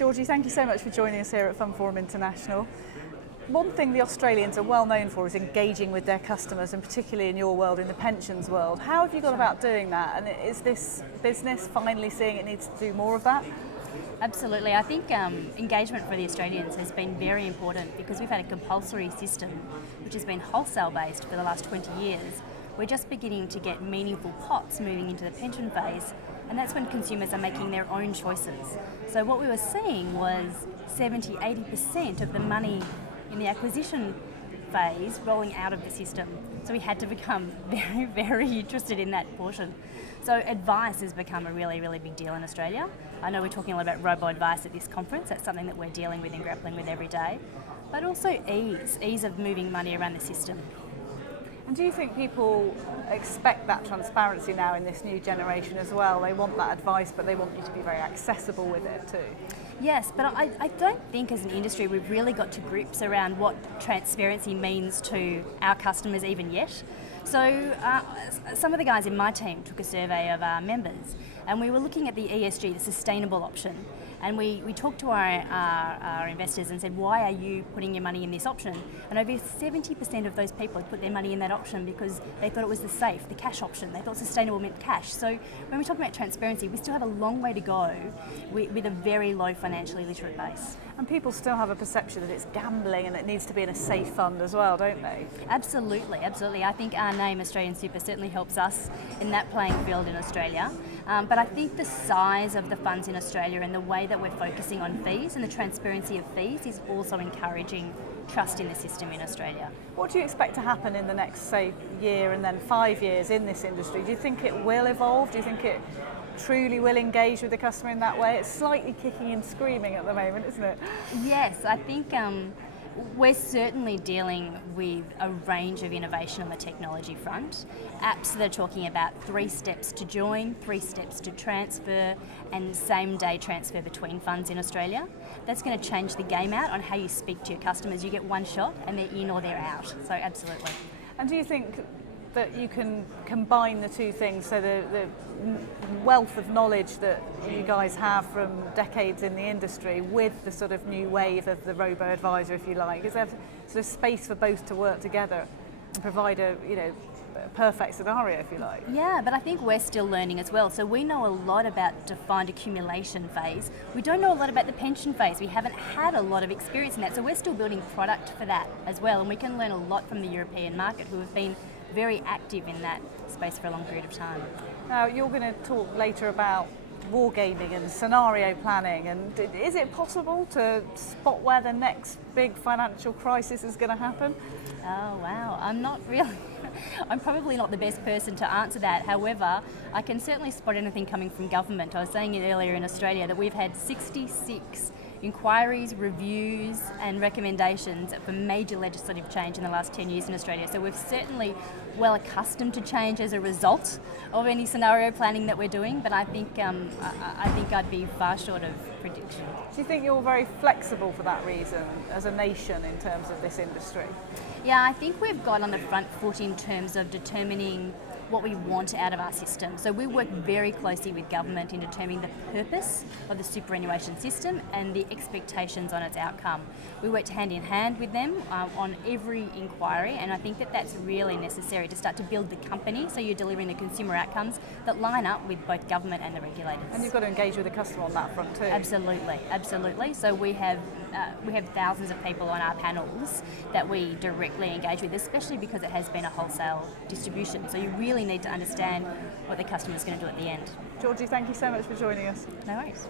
Georgie, thank you so much for joining us here at FundForum International. One thing the Australians are well known for is engaging with their customers, and particularly in your world, in the pensions world. How have you gone about doing that, and is this business finally seeing it needs to do more of that? Absolutely. I think engagement for the Australians has been very important because we've had a compulsory system which has been wholesale based for the last 20 years. We're just beginning to get meaningful pots moving into the pension phase, and that's when consumers are making their own choices. So what we were seeing was 70-80% of the money in the acquisition phase rolling out of the system. So we had to become very, very interested in that portion. So advice has become a really, really big deal in Australia. I know we're talking a lot about robo-advice at this conference. That's something that we're dealing with and grappling with every day. But also ease of moving money around the system. And do you think people expect that transparency now in this new generation as well? They want that advice, but they want you to be very accessible with it too. Yes, but I don't think as an industry we've really got to grips around what transparency means to our customers even yet. So some of the guys in my team took a survey of our members, and we were looking at the ESG, the sustainable option. And we talked to our investors and said, why are you putting your money in this option? And over 70% of those people had put their money in that option because they thought it was the safe, the cash option. They thought sustainable meant cash. So when we talk about transparency, we still have a long way to go with a very low financially literate base. And people still have a perception that it's gambling and it needs to be in a safe fund as well, don't they? Absolutely, absolutely. I think our name, Australian Super, certainly helps us in that playing field in Australia. But I think the size of the funds in Australia and the way that we're focusing on fees and the transparency of fees is also encouraging trust in the system in Australia. What do you expect to happen in the next, say, year and then 5 years in this industry? Do you think it will evolve? Do you think it truly will engage with the customer in that way? It's slightly kicking and screaming at the moment, isn't it? Yes, I think we're certainly dealing with a range of innovation on the technology front. Apps that are talking about 3 steps to join, 3 steps to transfer, and same-day transfer between funds in Australia. That's going to change the game out on how you speak to your customers. You get one shot and they're in or they're out. So absolutely. And do you think that you can combine the two things, so the wealth of knowledge that you guys have from decades in the industry with the sort of new wave of the robo-advisor, if you like? Is there sort of space for both to work together and provide a perfect scenario, if you like? Yeah, but I think we're still learning as well. So we know a lot about defined accumulation phase. We don't know a lot about the pension phase. We haven't had a lot of experience in that. So we're still building product for that as well. And we can learn a lot from the European market, who have been very active in that space for a long period of time. Now, you're going to talk later about wargaming and scenario planning, and is it possible to spot where the next big financial crisis is going to happen? Oh wow, I'm probably not the best person to answer that. However, I can certainly spot anything coming from government. I was saying it earlier in Australia that we've had 66 inquiries, reviews and recommendations for major legislative change in the last 10 years in Australia. So we're certainly well accustomed to change as a result of any scenario planning that we're doing, but I think I'd be far short of prediction. Do you think you're very flexible for that reason as a nation in terms of this industry? Yeah, I think we've got on the front foot in terms of determining what we want out of our system. So we work very closely with government in determining the purpose of the superannuation system and the expectations on its outcome. We worked hand in hand with them on every inquiry, and I think that that's really necessary to start to build the company so you're delivering the consumer outcomes that line up with both government and the regulators. And you've got to engage with the customer on that front too. Absolutely, absolutely. So we have thousands of people on our panels that we directly engage with, especially because it has been a wholesale distribution. So you really need to understand what the customer is going to do at the end. Georgie, thank you so much for joining us. No worries.